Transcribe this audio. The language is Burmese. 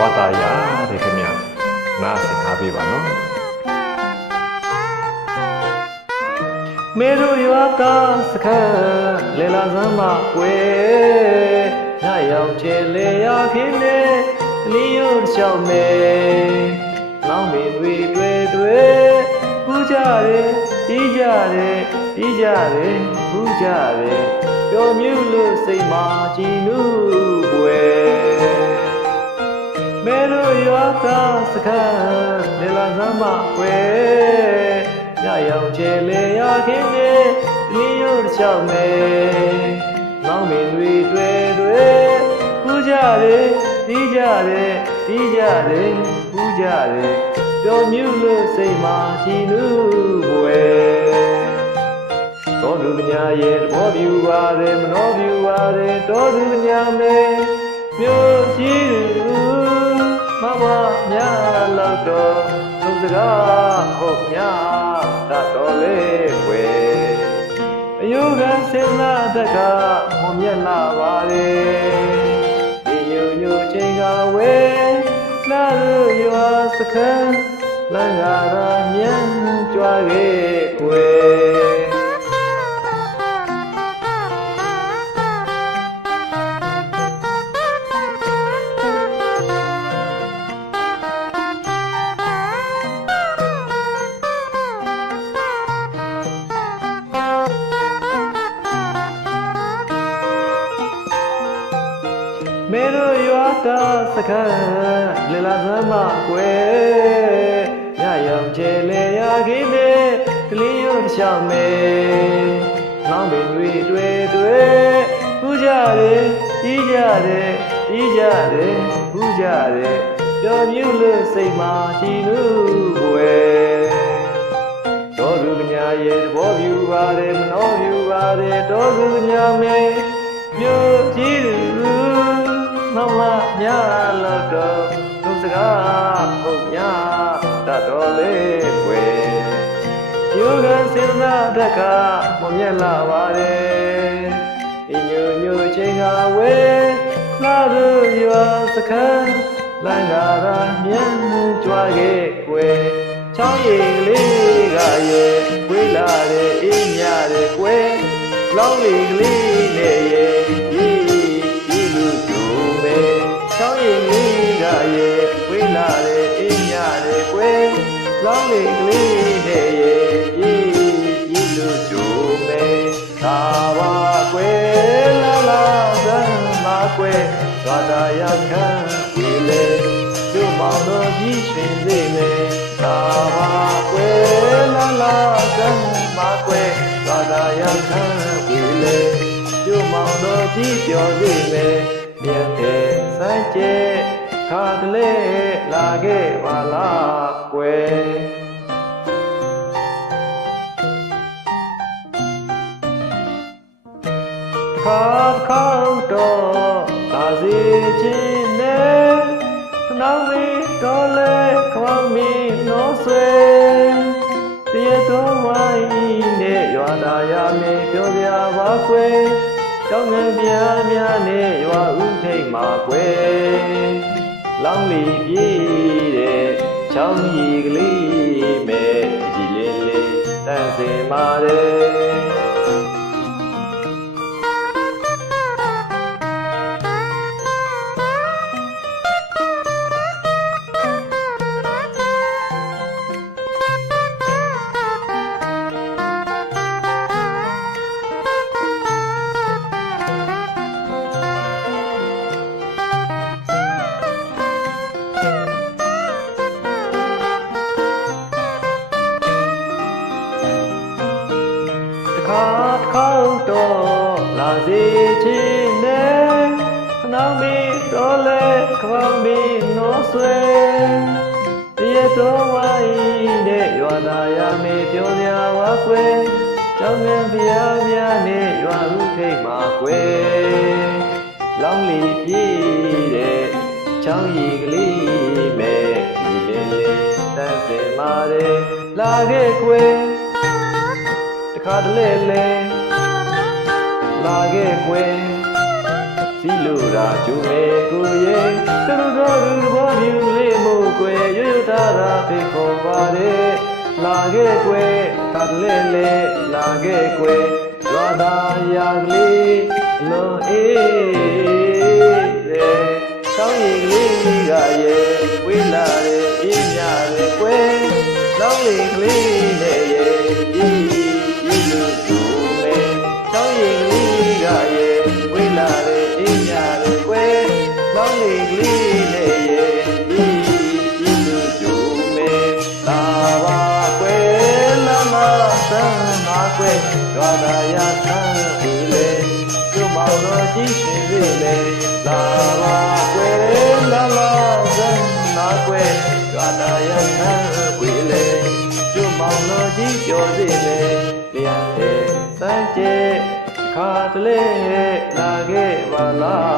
ရွာသားရတယ်ခင်ဗျာနားဆင်ထားပေးပါနော်မေတို့ရွာသားစခန်းလေလာစမ်းမကွယ်ညရောက်ချေလေရခင်းနေလီယိုလျှောက်မေလောင်းမင်းတွေတွေ့ပူကြတယ်တီးကြတယ်တီးကြတယ်ပူကြတယ်ပျော်မြူးလို့စိတ်မှာကြည်နူးွယ်မေတို့ရွာသားစခန်းလေလာစမ်းမကွယ်ညရောက်ချေလေရခင်းနေလီယိုလျှောက်မေလောင်းမင်းတွေတွေ့ပူကြတယ်တီးကြတယ်တီးကြတယ်ပူကြတယ်ပျော်မြူးလို့စိတ်မှာကြည်နူးွယ်တော်သူညာရဲ့သဘောပြူပါတယ်မနှောပြူပါတယ်တော်သူညာမဲမြို့ကြီးသူမမများလောက်တော့သူစကားဟုတ်များတတ်တော်လေးွယ်အယုကစေနာတကမမြတ်လာပါလေဒီညိုညိုချိန်ကဝဲလာလို့ရွာစခန်းလမ်းကရာမြန်ကြွားခဲ့ွယ်မေတို့ရွာသားစခန်းလေလာစမ်းမကွယ်ညရောက်ချေလေရခင်းနေကလေးရုံရှောက်မေလောင်းပင်တွေတွေ့ပူကြတယ်တီးကြတယ်တီးကြတယ်ပူကြတယ်ပျော်မြူးလို့စိတ်မှာကြည်နူးွယ်တော်သူညာရဲ့သဘောပြူပါတယ်မနှောပြူပါတယ်တော်သူညာမေမြို့ကြီးသူမမများလို့တော့သူစကားဟုတ်များတတ်တော်လေးွယ်ယောဂစေနာတကမမြတ်လာပါတယ်အညိုညိုချိန်ကဝဲလာလို့ရွာစခန်းလမ်းကရာမြန်ကြွားခဲ့ွယ်ချောင်းရည်လေးကရဲ့ဝေးလာတဲ့အေးမြတဲ့ွယ်လောင်းလေးကလေးနဲ့ရဲ့ချောင်းရည်လေးကရဲ့ဝေးလာတဲ့အိမ်ရတဲ့ကွယ်လောင်းလေးကလေးနဲ့ရဲ့ရေးလို့ကြိုးမယ်သာပါကွယ်လာလာစမ်းမကွယ်သာသာရောက်ခံဝေးလေတို့မောင်တို့ကြီးရွှင်စေမယ်သာပါကွယ်လာလာစမ်းမကွယ်သာသာရောက်ခံဝေးလေတို့မောင်တို့ကြီးပြောစေမယ်မြတ်တဲ့စမ်းကျဲခါတလေလာခဲ့ပါလားကွယ်တစ်ခါတော့လာစီခြင်းနဲ့ခဏလေးတော့လဲခေါင်းမီနိုးဆွေတရတော်ဝိုင်းနဲ့ရွာသားရမင်းပြောပြပါကွယ်တောင်းငယ်ပြားများနဲ့ရွာဦးထိတ်မှာကွယ်လောင်းလီပြေးတဲ့ချောင်းကြီးကလေးမဲ့ကြည်လေးလေးတန့်စင်ပါတယ်ခါတော့လာစီခြင်းနဲ့ခဏမီတော့လဲခေါင်းမီနိုးဆွေတရတော်ဝိုင်းတဲ့ရွာသားရမေပြောပြပါကွယ်ကျောင်းငယ်ပြားများနဲ့ရွာဦးထိတ်မှာကွယ်လောင်းလီပြေးတဲ့ချောင်းရီကလေးမဲ့ဒီလေးလေးတန်းစင်ပါတယ်လာခဲ့ကွယ်တခါတလေလေလာခဲ့ကွယ်စီလိုရာကျူမဲကိုရဲ့သူတို့တို့ဘော ကွယ်ရွရွသားသာဖိတ်ခေါ်ပါလေလာခဲ့ကွယ်သာလေလေလာခဲ့ကွယ်ရွာသားရာကလေးအလွန်အေးတဲ့တောင်းရည်ကလေးကရဲ့ဝေးလာတဲ့အေးမြတဲ့ကွယ်လောင်းလေးကလေးနဲ့ရဲ့ဤလူသူနဲ့တောင်းရည်ကလေးကရဲ့ဝေးလာတဲ့အေးမြတဲ့ကွယ်လောင်းလေးကလေးနဲ့ရဲ့ဤလူသူနဲ့လာပါကွယ်လာမဆန်းပါကွယ်ရွာသားရဆန်းပြီလေကျမောင်တော်ကြီးရှင်ပြီလေလာပါကွယ်လာလာဆန်းပါကွယ်ရွာသားရဆန်းပြီလေကျမောင်တော်ကြီးပြောစီလေလျက်တဲ့စမ်းကျဲခါတလေလာခဲ့ပါလား